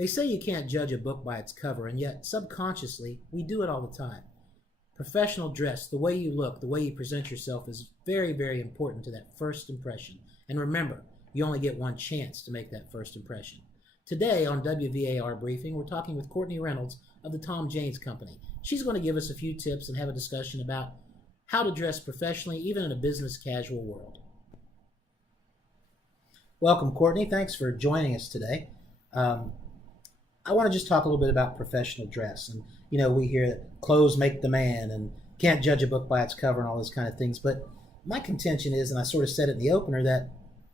They say you can't judge a book by its cover, and yet subconsciously we do it all the time. Professional dress, the way you look, the way you present yourself is very, very important to that first impression. And remember, you only get one chance to make that first impression. Today on WVAR Briefing, we're talking with Courtney Reynolds of the Tom James Company. She's going to give us a few tips and have a discussion about how to dress professionally, even in a business casual world. Welcome, Courtney. Thanks for joining us today. I want to just talk a little bit about professional dress. And, you know, we hear that clothes make the man and can't judge a book by its cover and all those kind of things. But my contention is, and I sort of said it in the opener, that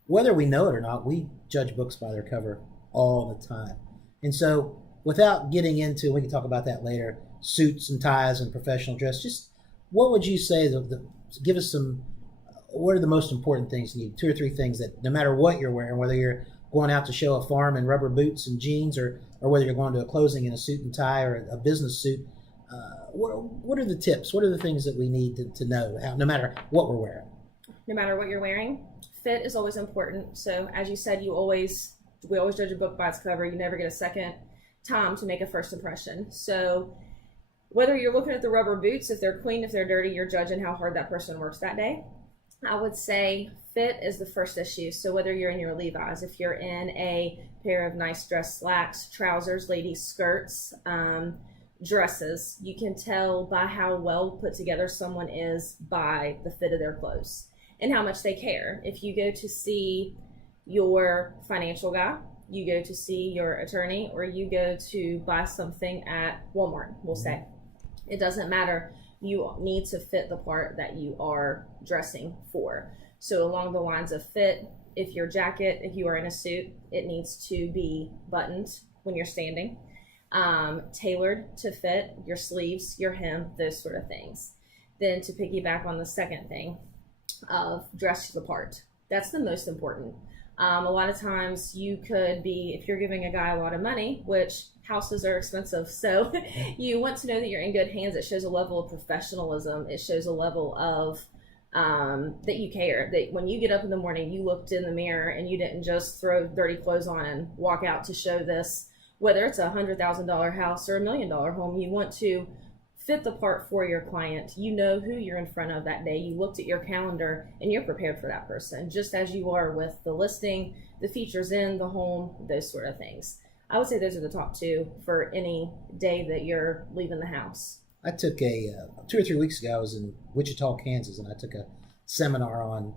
whether we know it or not, we judge books by their cover all the time. And so without getting into, we can talk about that later, suits and ties and professional dress, just what would you say, give us some, what are the most important things you need? 2 or 3 things that no matter what you're wearing, whether you're going out to show a farm in rubber boots and jeans, or whether you're going to a closing in a suit and tie or a business suit, what are the tips? What are the things that we need to know, no matter what we're wearing? No matter what you're wearing, fit is always important. So as you said, we always judge a book by its cover. You never get a second time to make a first impression. So whether you're looking at the rubber boots, if they're clean, if they're dirty, you're judging how hard that person works that day. I would say fit is the first issue. So whether you're in your Levi's, if you're in a pair of nice dress slacks, trousers, ladies' skirts, dresses, you can tell by how well put together someone is by the fit of their clothes and how much they care. If you go to see your financial guy, you go to see your attorney, or you go to buy something at Walmart, we'll say, it doesn't matter. You need to fit the part that you are dressing for. So along the lines of fit, if your jacket, if you are in a suit, it needs to be buttoned when you're standing, tailored to fit your sleeves, your hem, those sort of things. Then to piggyback on the second thing of dress the part, that's the most important. A lot of times you could be, if you're giving a guy a lot of money, which houses are expensive, so you want to know that you're in good hands. It shows a level of professionalism. It shows a level of that you care, that when you get up in the morning, you looked in the mirror and you didn't just throw dirty clothes on and walk out to show this, whether it's $100,000 house or $1 million home. You want to fit the part for your client. You know who you're in front of that day. You looked at your calendar and you're prepared for that person, just as you are with the listing, the features in the home, those sort of things. I would say those are the top 2 for any day that you're leaving the house. I took 2 or 3 weeks ago, I was in Wichita, Kansas, and I took a seminar on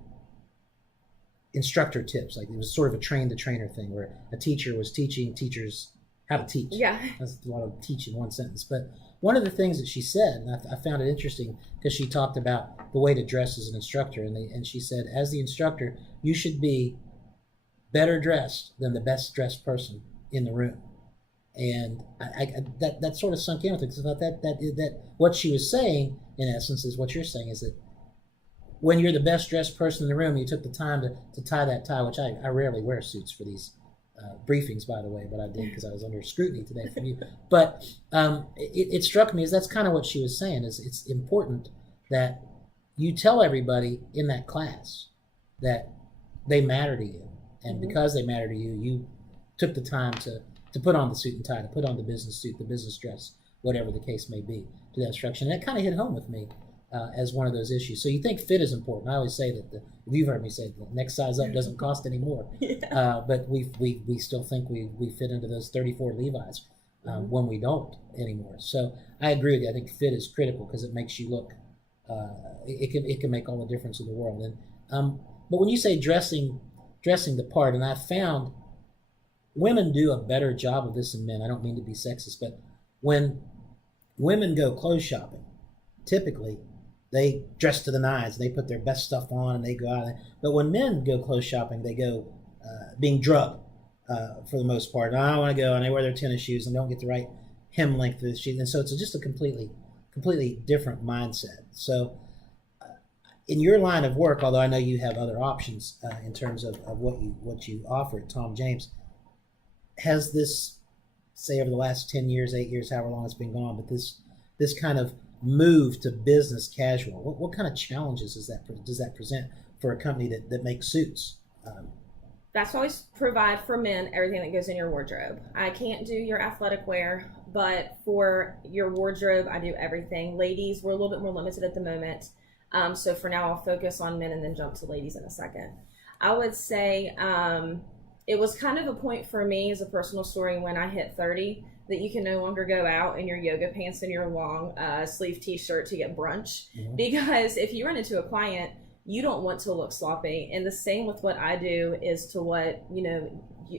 instructor tips. Like, it was sort of a train the trainer thing where a teacher was teaching teachers how to teach. Yeah. That's a lot of teach in one sentence. But one of the things that she said, and I found it interesting, because she talked about the way to dress as an instructor, and she said, as the instructor, you should be better dressed than the best dressed person in the room. And that sort of sunk in with it, because I thought that what she was saying, in essence, is what you're saying, is that when you're the best dressed person in the room, you took the time to tie that tie, which I rarely wear suits for these briefings, by the way, but I did because I was under scrutiny today from you. But it struck me as that's kind of what she was saying, is it's important that you tell everybody in that class that they matter to you. And because they matter to you, you took the time to put on the suit and tie, to put on the business suit, the business dress, whatever the case may be, to that instruction. And that kind of hit home with me as one of those issues. So you think fit is important. I always say that you've heard me say the next size up doesn't cost any more. Yeah. But we still think we fit into those 34 Levi's when we don't anymore. So I agree with you. I think fit is critical because it makes you look, it can make all the difference in the world. And but when you say dressing the part, and I found women do a better job of this than men. I don't mean to be sexist, but when women go clothes shopping, typically they dress to the nines, they put their best stuff on and they go out. But when men go clothes shopping, they go being drugged for the most part. And I don't want to go, and they wear their tennis shoes and don't get the right hem length of the shoes. And so it's just a completely different mindset. So in your line of work, although I know you have other options in terms of what you offer at Tom James, has this, say over the last 10 years, 8 years, however long it's been gone, but this kind of move to business casual, what kind of challenges does that present for a company that makes suits? that's why I always provide for men everything that goes in your wardrobe. I can't do your athletic wear, but for your wardrobe, I do everything. Ladies, we're a little bit more limited at the moment. So for now, I'll focus on men and then jump to ladies in a second. I would say it was kind of a point for me as a personal story when I hit 30 that you can no longer go out in your yoga pants and your long sleeve t-shirt to get brunch. Mm-hmm. Because if you run into a client, you don't want to look sloppy. And the same with what I do is to what,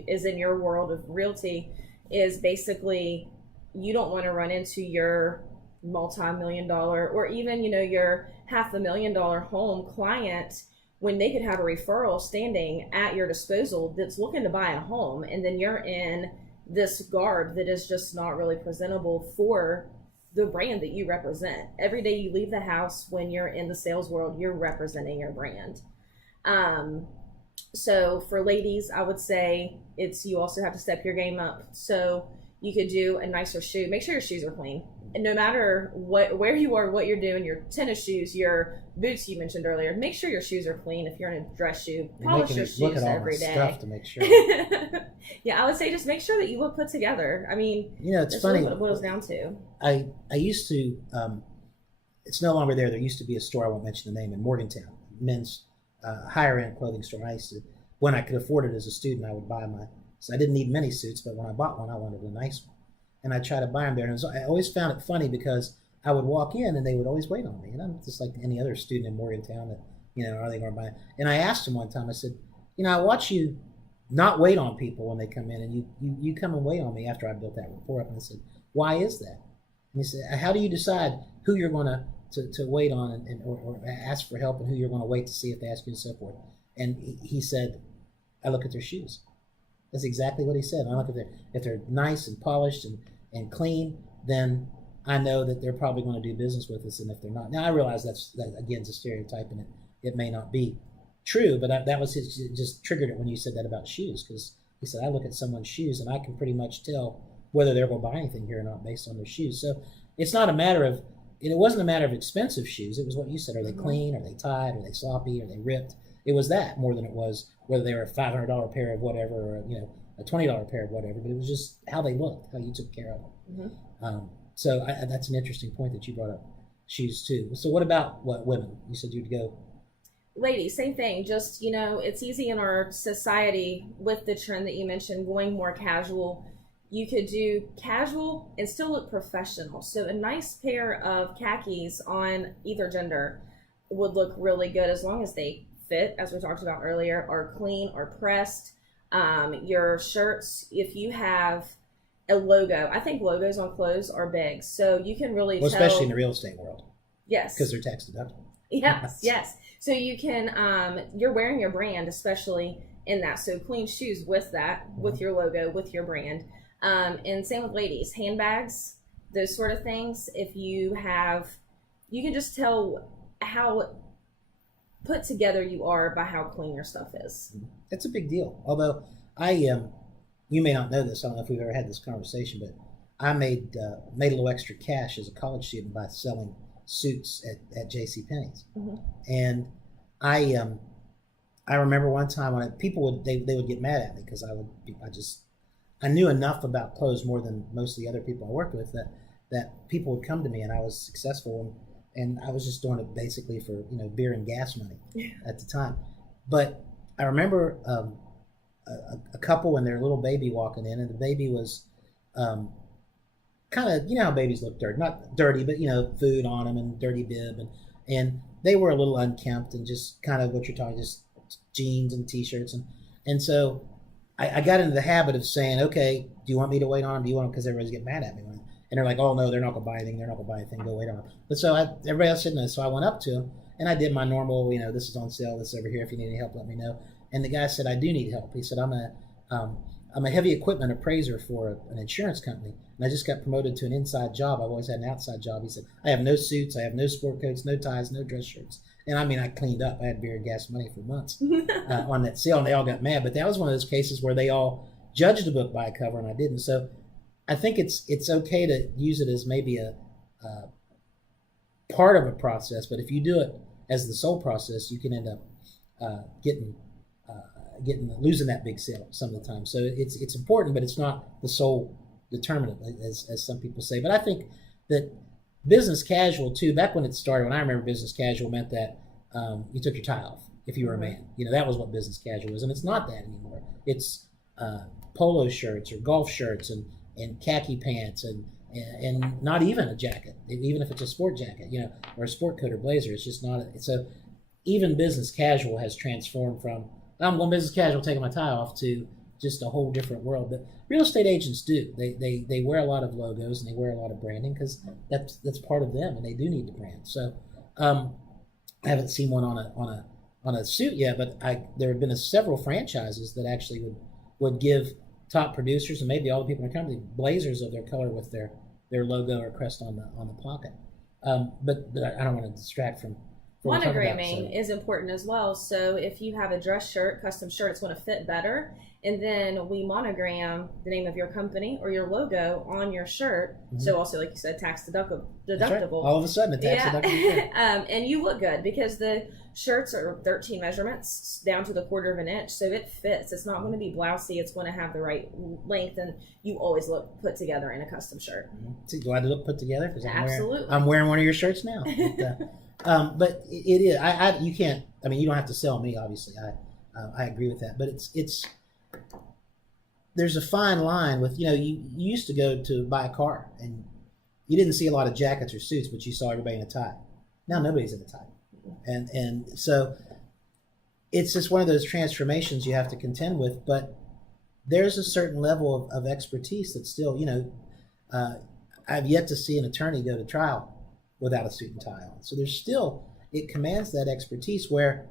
is in your world of realty is basically you don't want to run into your multi-million-dollar or even, your $500,000 home client when they could have a referral standing at your disposal that's looking to buy a home, and then you're in this garb that is just not really presentable for the brand that you represent. Every day you leave the house, when you're in the sales world, you're representing your brand. So for ladies, I would say you also have to step your game up. So you could do a nicer shoe. Make sure your shoes are clean. And no matter where you are, what you're doing, your tennis shoes, your boots you mentioned earlier, make sure your shoes are clean. If you're in a dress shoe, polish your shoes every day. Stuff to make sure. Yeah, I would say just make sure that you look put together. I mean, it's funny. What it boils down to. I used to. It's no longer there. There used to be a store, I won't mention the name, in Morgantown, men's higher end clothing store. I used to, when I could afford it as a student, I would buy so I didn't need many suits, but when I bought one, I wanted a nice one. And I try to buy them there. And I always found it funny because I would walk in and they would always wait on me. And I'm just like any other student in Morgantown that, are they going to buy it? And I asked him one time, I said, I watch you not wait on people when they come in, and you come and wait on me after I built that rapport up. And I said, why is that? And he said, how do you decide who you're going to wait on or ask for help, and who you're going to wait to see if they ask you and so forth? And he said, I look at their shoes. That's exactly what he said. I look at if they're nice and polished and clean, then I know that they're probably going to do business with us. And if they're not, now I realize that again is a stereotype, and it may not be true, but that was it just triggered it when you said that about shoes, because he said I look at someone's shoes and I can pretty much tell whether they're going to buy anything here or not based on their shoes. So it's not a matter of it wasn't a matter of expensive shoes. It was what you said: are they clean? Are they tied? Are they sloppy? Are they ripped? It was that more than it was whether they were a $500 pair of whatever, or a $20 pair of whatever. But it was just how they looked, how you took care of them. Mm-hmm. So that's an interesting point that you brought up, shoes too. So what about women? You said you'd go. Ladies, same thing. Just it's easy in our society with the trend that you mentioned, going more casual. You could do casual and still look professional. So a nice pair of khakis on either gender would look really good as long as they fit, as we talked about earlier, are clean or pressed. Your shirts, if you have a logo, I think logos on clothes are big, so you can really tell, especially in the real estate world. Yes, because they're tax deductible. Yes. So you can, you're wearing your brand, especially in that. So clean shoes with that, with your logo, with your brand, and same with ladies, handbags, those sort of things. If you can just tell how put together you are by how clean your stuff is. It's a big deal. Although you may not know this, I don't know if we've ever had this conversation, but I made a little extra cash as a college student by selling suits at JCPenney's. Mm-hmm. And I remember one time when people would get mad at me because I knew enough about clothes more than most of the other people I worked with that people would come to me, and I was successful, and I was just doing it basically for beer and gas money at the time. But I remember a couple and their little baby walking in, and the baby was kind of, how babies look dirty, not dirty, but food on them and dirty bib, and they were a little unkempt and just kind of what you're talking, just jeans and t-shirts, and so I got into the habit of saying, okay, do you want me to wait on them? Do you want them? Because everybody's getting mad at me and they're like, oh no, they're not gonna buy anything. They're not gonna buy anything. Go wait on them. But so everybody else said no. So I went up to him and I did my normal, this is on sale. This is over here. If you need any help, let me know. And the guy said, I do need help. He said, I'm a heavy equipment appraiser for an insurance company, and I just got promoted to an inside job. I've always had an outside job. He said, I have no suits, I have no sport coats, no ties, no dress shirts. And I mean, I cleaned up. I had beer and gas money for months on that sale, and they all got mad. But that was one of those cases where they all judged a book by a cover, and I didn't. So I think it's okay to use it as maybe a part of a process, but if you do it as the sole process, you can end up getting losing that big sale some of the time. So it's important, but it's not the sole determinant, as some people say. But I think that business casual too. Back when it started, when I remember business casual meant that you took your tie off if you were a man. That was what business casual was, and it's not that anymore. It's polo shirts or golf shirts and khaki pants and not even a jacket, even if it's a sport jacket, or a sport coat or blazer. It's just not. So even business casual has transformed from I'm going business casual, taking my tie off, to just a whole different world. But real estate agents do. They wear a lot of logos and they wear a lot of branding because that's part of them, and they do need to brand. So I haven't seen one on a suit yet, but there have been several franchises that actually would give top producers and maybe all the people in the company blazers of their color with their logo or crest on the pocket. But I don't want to distract from monogramming is important as well. So if you have a dress shirt, custom shirt, it's going to fit better. And then we monogram the name of your company or your logo on your shirt. So also, like you said, tax deductible. Right. All of a sudden, a tax deductible. And you look good because the shirts are 13 measurements down to the quarter of an inch. So it fits. It's not going to be blousy. It's going to have the right length. And you always look put together in a custom shirt. See, do I look put together? Because Absolutely. I'm wearing one of your shirts now. But it is. You can't. I mean, you don't have to sell me. Obviously, I agree with that. But it's there's a fine line with you used to go to buy a car and you didn't see a lot of jackets or suits, but you saw everybody in a tie. Now nobody's in a tie, and so it's just one of those transformations you have to contend with. But there's a certain level of expertise that still I've yet to see an attorney go to trial without a suit and tie on. So there's still, it commands that expertise where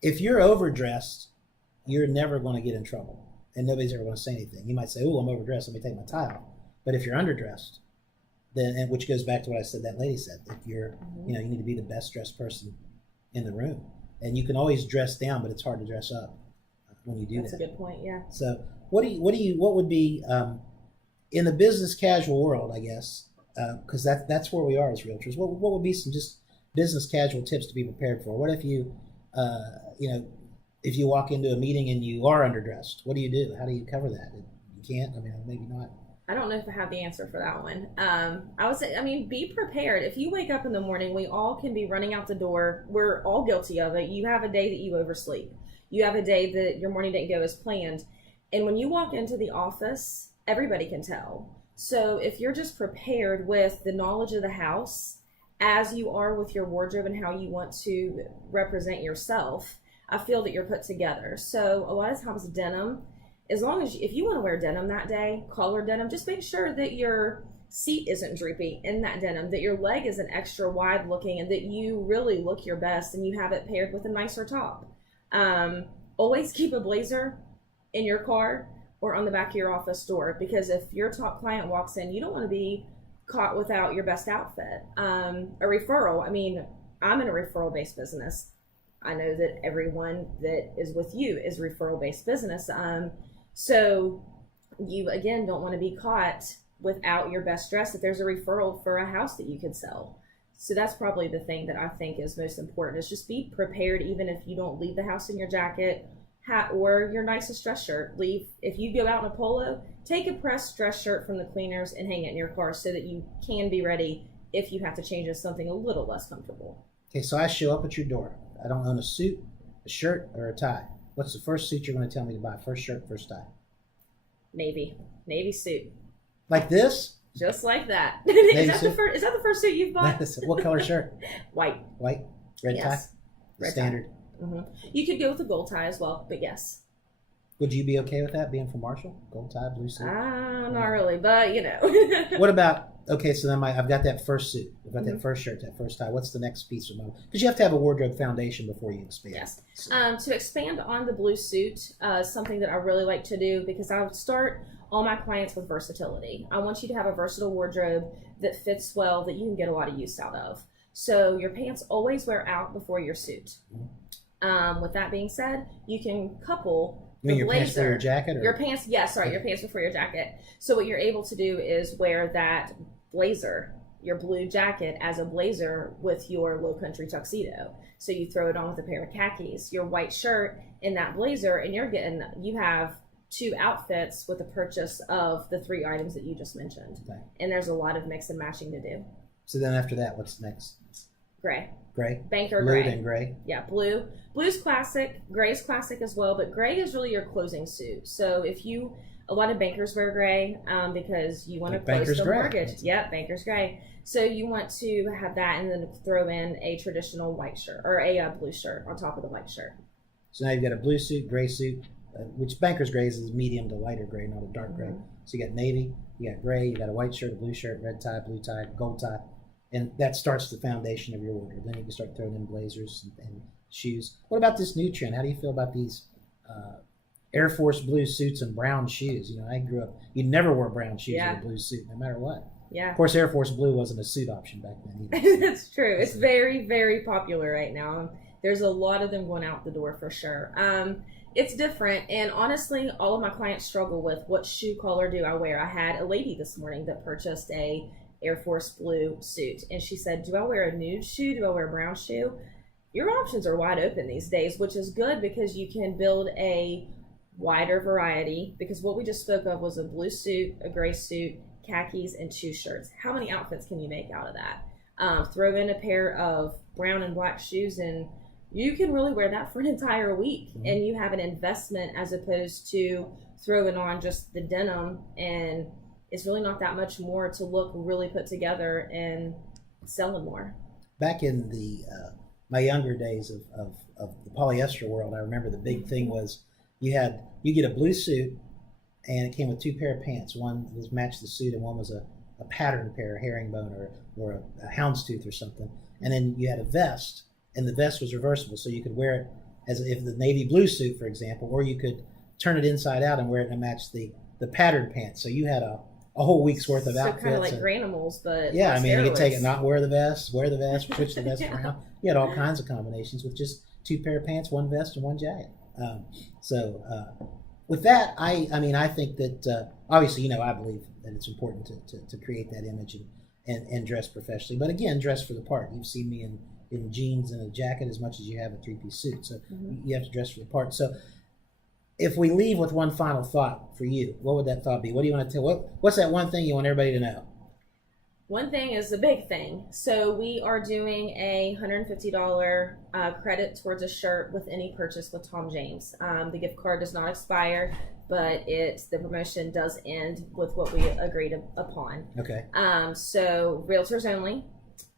if you're overdressed, you're never going to get in trouble and nobody's ever going to say anything. You might say, oh, I'm overdressed, let me take my tie off. But if you're underdressed, then, and which goes back to what I said that lady said, if you're, you need to be the best dressed person in the room. And you can always dress down, but it's hard to dress up when you do that. That's a good point, yeah. So what would be, in the business casual world, I guess, because that's where we are as realtors. What would be some just business casual tips to be prepared for? What if you, if you walk into a meeting and you are underdressed? What do you do? How do you cover that? You can't. I mean, maybe not. I don't know if I have the answer for that one. I would say, be prepared. If you wake up in the morning, we all can be running out the door. We're all guilty of it. You have a day that you oversleep. You have a day that your morning didn't go as planned. And when you walk into the office, everybody can tell. So if you're just prepared with the knowledge of the house as you are with your wardrobe and how you want to represent yourself, I feel that you're put together. So a lot of times denim, as long as if you want to wear denim that day, colored denim, just make sure that your seat isn't droopy in that denim, that your leg isn't extra wide looking, and that you really look your best and you have it paired with a nicer top. Always keep a blazer in your car or on the back of your office door, because if your top client walks in, you don't want to be caught without your best outfit. A referral, I'm in a referral-based business. I know that everyone that is with you is referral-based business. So you, again, don't want to be caught without your best dress if there's a referral for a house that you could sell. So that's probably the thing that I think is most important, is just be prepared, even if you don't leave the house in your jacket, hat, or your nicest dress shirt. If you go out in a polo, take a pressed dress shirt from the cleaners and hang it in your car so that you can be ready if you have to change into something a little less comfortable. Okay, so I show up at your door. I don't own a suit, a shirt, or a tie. What's the first suit you're going to tell me to buy? First shirt, first tie? Navy suit. Like this? Just like that. Is that the first suit you've bought? What color shirt? White. White? Red tie? Red Standard. Tie. Mm-hmm. You could go with a gold tie as well, but yes. Would you be okay with that, being from Marshall? Gold tie, blue suit? Not really, but What about, okay, so then I've got that first suit. I've got that first shirt, that first tie. What's the next piece of mine? Because you have to have a wardrobe foundation before you expand. Yes. To expand on the blue suit, something that I really like to do, because I would start all my clients with versatility. I want you to have a versatile wardrobe that fits well, that you can get a lot of use out of. So your pants always wear out before your suit. With that being said, you can couple you mean your blazer, pants before your jacket? Or? Your pants, your pants before your jacket. So what you're able to do is wear that blazer your blue jacket as a blazer with your low country tuxedo. So you throw it on with a pair of khakis, your white shirt and that blazer, and you have 2 outfits with the purchase of the 3 items that you just mentioned. Okay. And there's a lot of mix and matching to do. So then after that, what's next? Gray. Gray? Banker Blue gray. and gray? Yeah, blue. Blue's classic. Gray's classic as well, but gray is really your closing suit. So a lot of bankers wear gray because you want to close Banker's the gray. mortgage. Yep, banker's gray. So you want to have that and then throw in a traditional white shirt or a blue shirt on top of the white shirt. So now you've got a blue suit, gray suit, which banker's gray is medium to lighter gray, not a dark gray. Mm-hmm. So you got navy, you got gray, you got a white shirt, a blue shirt, red tie, blue tie, gold tie. And that starts the foundation of your order. Then you can start throwing in blazers and shoes. What about this new trend? How do you feel about these Air Force blue suits and brown shoes? You know, I grew up, you never wore brown shoes with a blue suit, no matter what. Yeah. Of course, Air Force blue wasn't a suit option back then either. That's true. It's very, very popular right now. There's a lot of them going out the door for sure. It's different, and honestly, all of my clients struggle with what shoe color do I wear. I had a lady this morning that purchased a Air Force blue suit, and she said, do I wear a nude shoe? Do I wear a brown shoe? Your options are wide open these days, which is good because you can build a wider variety, because what we just spoke of was a blue suit, a gray suit, khakis, and 2 shirts. How many outfits can you make out of that? Throw in a pair of brown and black shoes and you can really wear that for an entire week. Mm-hmm. And you have an investment as opposed to throwing on just the denim, and it's really not that much more to look really put together and selling more. Back in the my younger days of the polyester world, I remember the big thing was you get a blue suit and it came with 2 pair of pants. One was matched the suit and one was a pattern pair, a herringbone or a houndstooth or something. And then you had a vest, and the vest was reversible, so you could wear it as if the navy blue suit, for example, or you could turn it inside out and wear it to match the pattern pants. So you had a whole week's worth of outfits. So kind of like Granimals, but yeah, I mean, steroids. you could take it, not wear the vest, switch the vest around. You had all kinds of combinations with just 2 pair of pants, 1 vest, and 1 jacket. With that, I think that obviously, I believe that it's important to create that image and dress professionally. But again, dress for the part. You've seen me in jeans and a jacket as much as you have a 3-piece suit. So you have to dress for the part. So if we leave with one final thought for you, what would that thought be? What do you want to tell? What's that one thing you want everybody to know? One thing is the big thing. So we are doing a $150 credit towards a shirt with any purchase with Tom James. The gift card does not expire, but the promotion does end with what we agreed upon. Okay. So realtors only,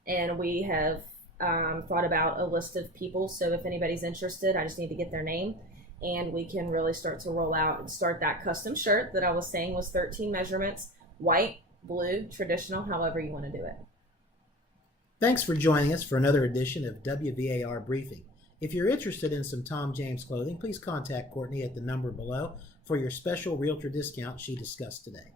and we have thought about a list of people. So if anybody's interested, I just need to get their name, and we can really start to roll out and start that custom shirt that I was saying was 13 measurements, white, blue, traditional, however you want to do it. Thanks for joining us for another edition of WVAR Briefing. If you're interested in some Tom James clothing, please contact Courtney at the number below for your special realtor discount she discussed today.